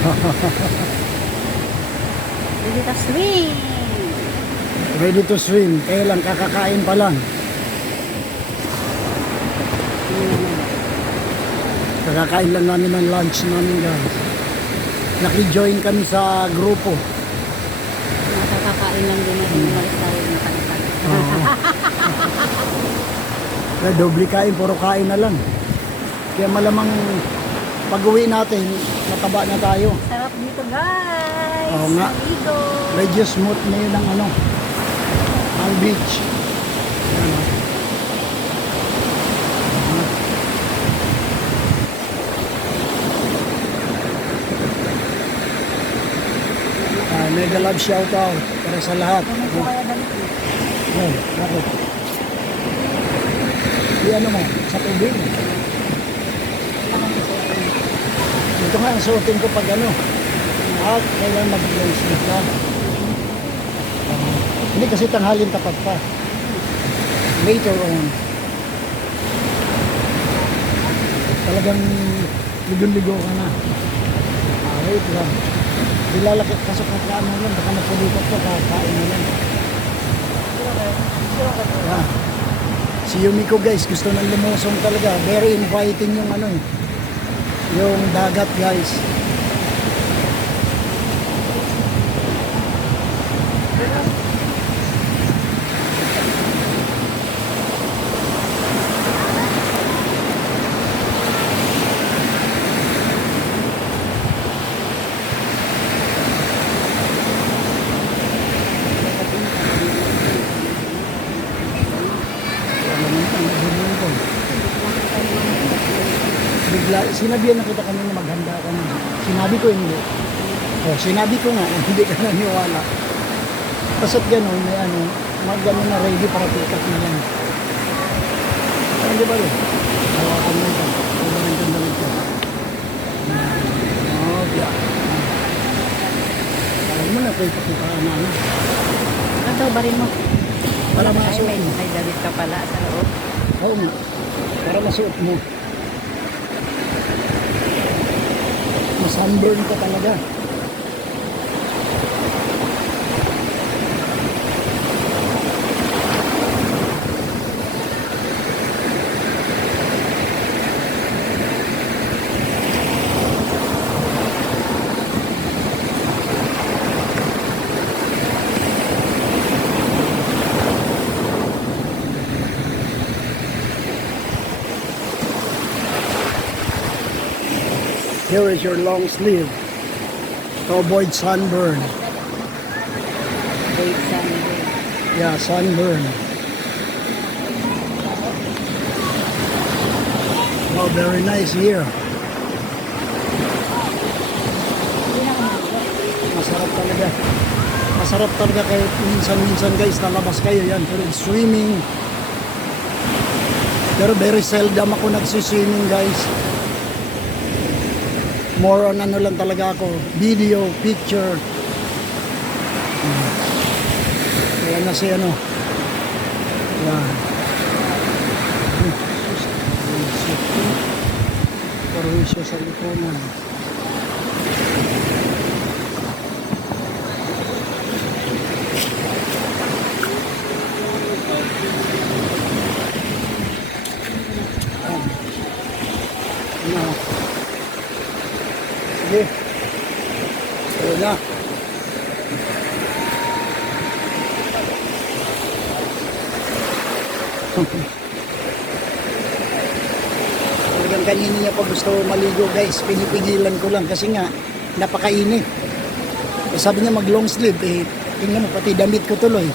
Ready to swim. Ready to swim. Kaya lang, kakakain pa lang. Kakakain lang namin ng lunch namin guys. Naki-join kami sa grupo. Nakakakain lang din natin umalis tayo nakalipad. Kaya doble kain, puro kain na lang. Kaya malamang pag-uwi natin, mataba na tayo. Sarap dito guys. Oo nga. Dito. Medyo smooth na yun ang ang beach. Ayan, oh. Mega love shout out para sa lahat. Ano po kaya damit mo? Oh, bakit? Di ano mo, sa tubig. Ito nga ang suotin ko pag at kailan mag-long sleeve ka. Hindi kasi tanghalin tapat pa. Later on. Talagang ligon-ligo ka na. Wait lang. Dilalakit kasok na kaano lang, baka napulikat ko, kakain na lang. Yeah. Si Yumiko guys, gusto nang lumusong talaga. Very inviting yung yung dagat guys. Sinabihan na kita kanina maghanda ka na. Sinabi ko hindi. Oh, sinabi ko nga, hindi ka naniwala. Basta't gano'n, may mag-ano na ready para pick up na lang. Di ba yun? Hawakan mo ito. Damit ko. Oh, yeah. Alam mo na, kaya pakitaan na. Ito, barin mo. Para masuot Ay, mo. may damit ka pala sa loob. Oo nga. Para masuot mo. Sunburn ka talaga. Here is your long sleeve to avoid sunburn. Wait, sunburn. Yeah, sunburn. Oh, very nice here. Masarap talaga. Masarap talaga kahit minsan-minsan guys, nalabas kayo yan. Pero swimming. Pero very seldom ako nagsiswimming guys. More on lang talaga ako, video, picture. Kaya na si Yan. Parwisyo sa likunan. Sige. Ayun na. Talagang kanina niya pa gusto maligo guys. Pinipigilan ko lang kasi nga napakainit. Sabi niya mag long sleeve. Tingnan mo pati damit ko tuloy.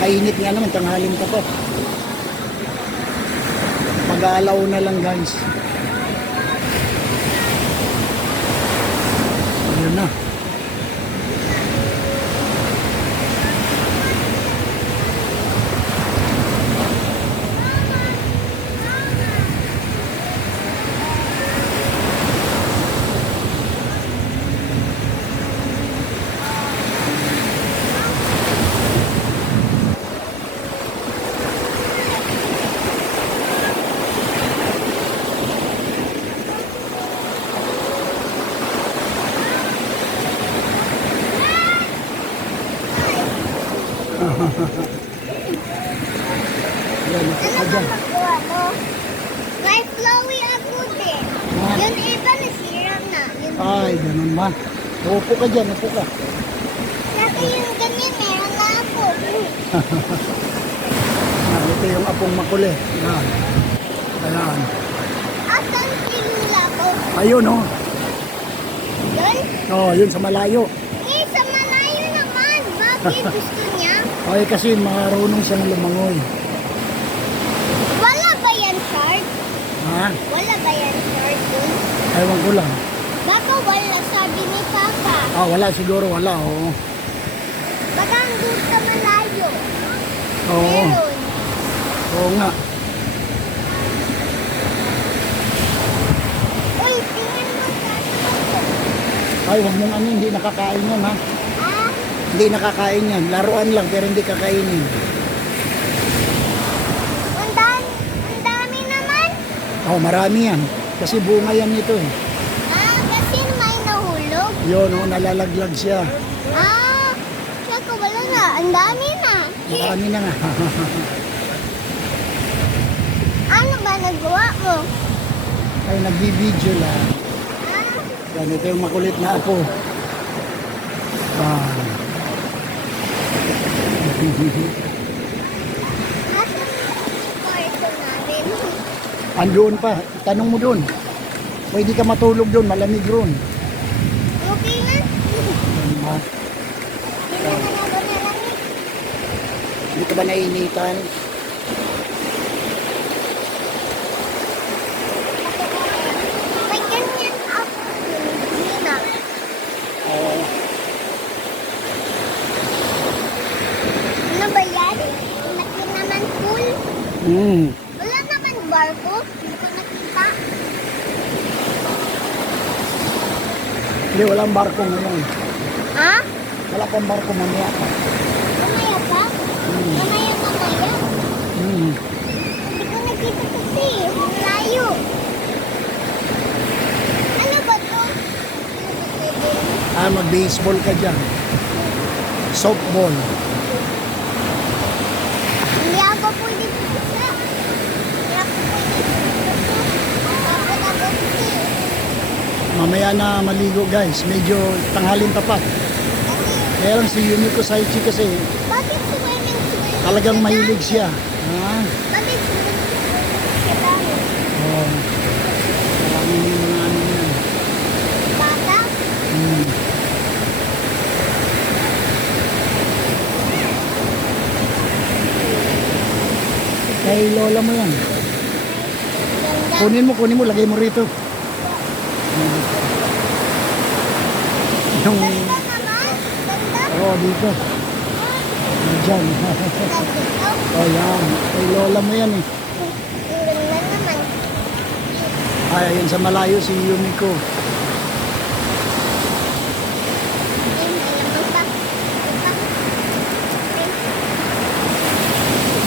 Mainit nga naman. Tanghalin pa to. Mag-aalaw na lang guys. Ayun na. Yan, upo ka Ano ba dyan. magawa mo? May flowy ako din. Ah. Yung iba nasira na. Yung Ay, ganun ba? Upo ka dyan, upo ka. Kasi yung ganyan meron na ako. Yan, ito yung apong makuli. Yan. Ayan. Asan si Lula ko? Ayun, oh. Yun? Oh, yun sa malayo. Eh, sa malayo naman. Bakit gusto niya? Ay, kasi marunong siyang lumangoy. Wala ba yan short? Ha? Wala ba yan short dun? Ewan ko lang. Baka wala, sabi ni Papa. Ah, wala siguro, wala, oo. Baka andun sa malayo. Oo, Meron. oo nga. Uy, tingnan mo sa ako. Ay, huwag mong ano, hindi nakakain yan, ha? Ah, Hindi nakakain yan. Laruan lang, pero hindi kakainin. ang dami naman. Oh, marami yan. Kasi bunga yan ito, eh. Ah, kasi may nahulog. Yun, oh, nalalaglag siya. Ah, tsaka wala na. Ang dami na. Marami na nga. Ano ba nagawa mo? Ay, nagbibideo lang. Ah, Yan, ito yung makulit na ako. Ah. asan yung kwarto namin? Andun pa. Tanong mo dun. Pwede ka matulog dun. Malamig ron. Okay na? Ah, Hindi na ako nalamig. Hindi ka ba nainitan? May ganyan ako. Hindi na. Oo. Ano ba yan? Laki naman pool. Wala naman barko. Hindi ko nakita. Hindi, walang barko ngayon. Ha? Wala pang barko mamaya pa. Mamaya pa? Mamaya. Hmm. Hindi ko nakita kasi. Ang layo. Ano ba to? Ah, mag-baseball ka dyan. Softball. Hindi ako pwede pupunta. Hindi ako pwede pupunta. Ako na pupunta. Mamaya na maligo guys. Medyo tanghalin tapat. Kasi, Kaya lang si Yumiko Saichi kasi bakit swimming? talagang mahilig siya. Ah, Bakit swimming siya dami? oh. Marami yung mga ano yan. Bata? Hmm. Kay lola mo yan. Ganda. Kunin mo, lagay mo rito. Yung, Ganda naman. Ganda. oh, dito. Diyan. Ganda. Oh, yan. Kay lola mo yan eh. Ang ganda naman. Ay, ayun sa malayo si Yumiko. Ay, may naman pa. Ito.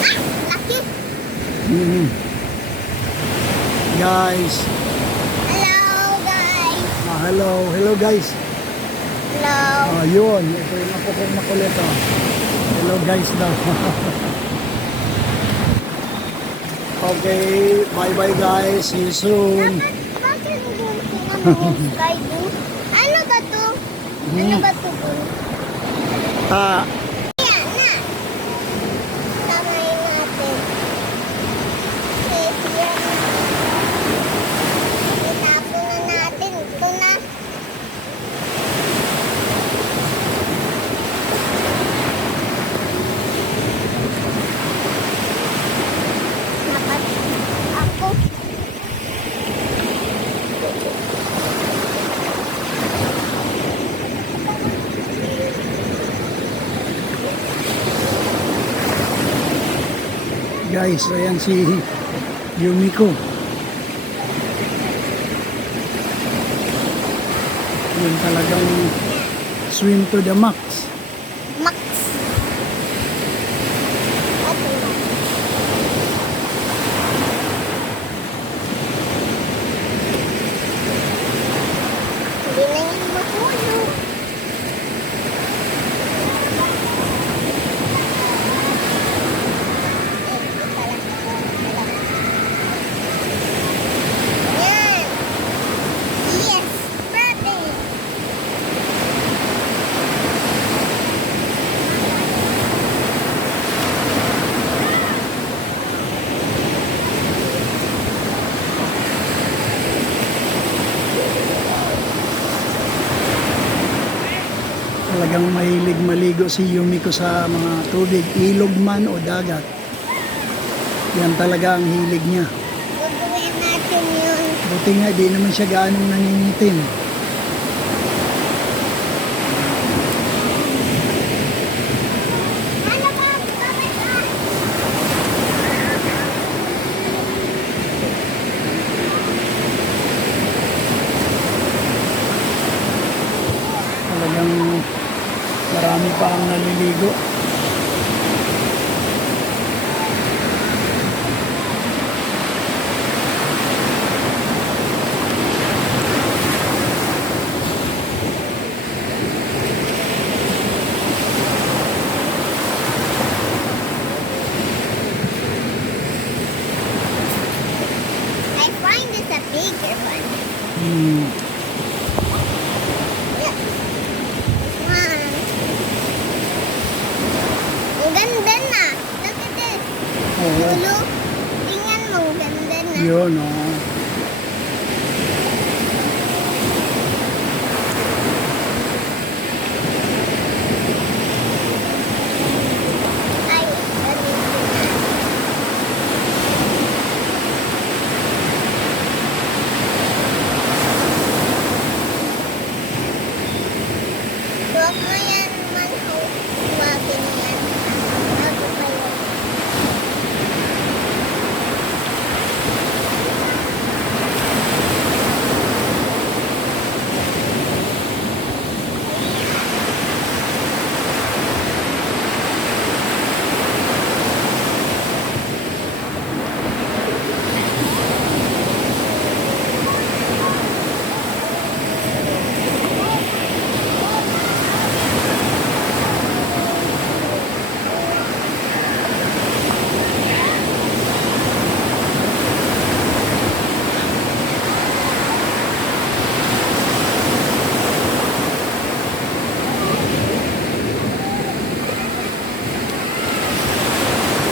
Ah! Laki! Mhm. Guys. Hello, guys! Hello. Hello guys. Hello! Oh, yun. Ito yung ako kong makulit. Oh. Hello guys daw. Okay. Bye-bye guys. See you soon. Bakit doon sila doon? Ano ba to? Ano ba to? Ah, Yan na! Tamayin natin. Okay, yan. Itapon na natin. Ito na. Dapat ako. guys, ayan si Yumiko. Yun talagang swim to the max. Max. Okay na. Hindi na yan mahulog. Talagang mahilig maligo si Yumiko sa mga tubig, ilog man o dagat. Yan talaga ang hilig niya. Gagawin natin yun. Buti nga, di naman siya gaanong nangingitim. Ano ba? Bakit ba? Talagang marami pa ang naliligo. I find this a bigger one. Hmm. Yeah. One. Ang ganda na. Look at this. Oo. Lulu, tingnan mo, ang ganda na. Yun, oh. Ay, ganito na. Huwag mo yan man huwagin yan. Bago pa yun.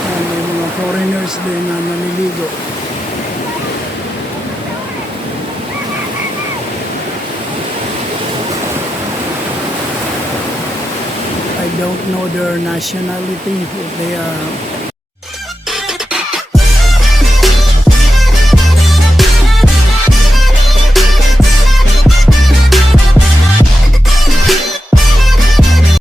Yan, may mga foreigners din na naliligo. I don't know their nationality, if they are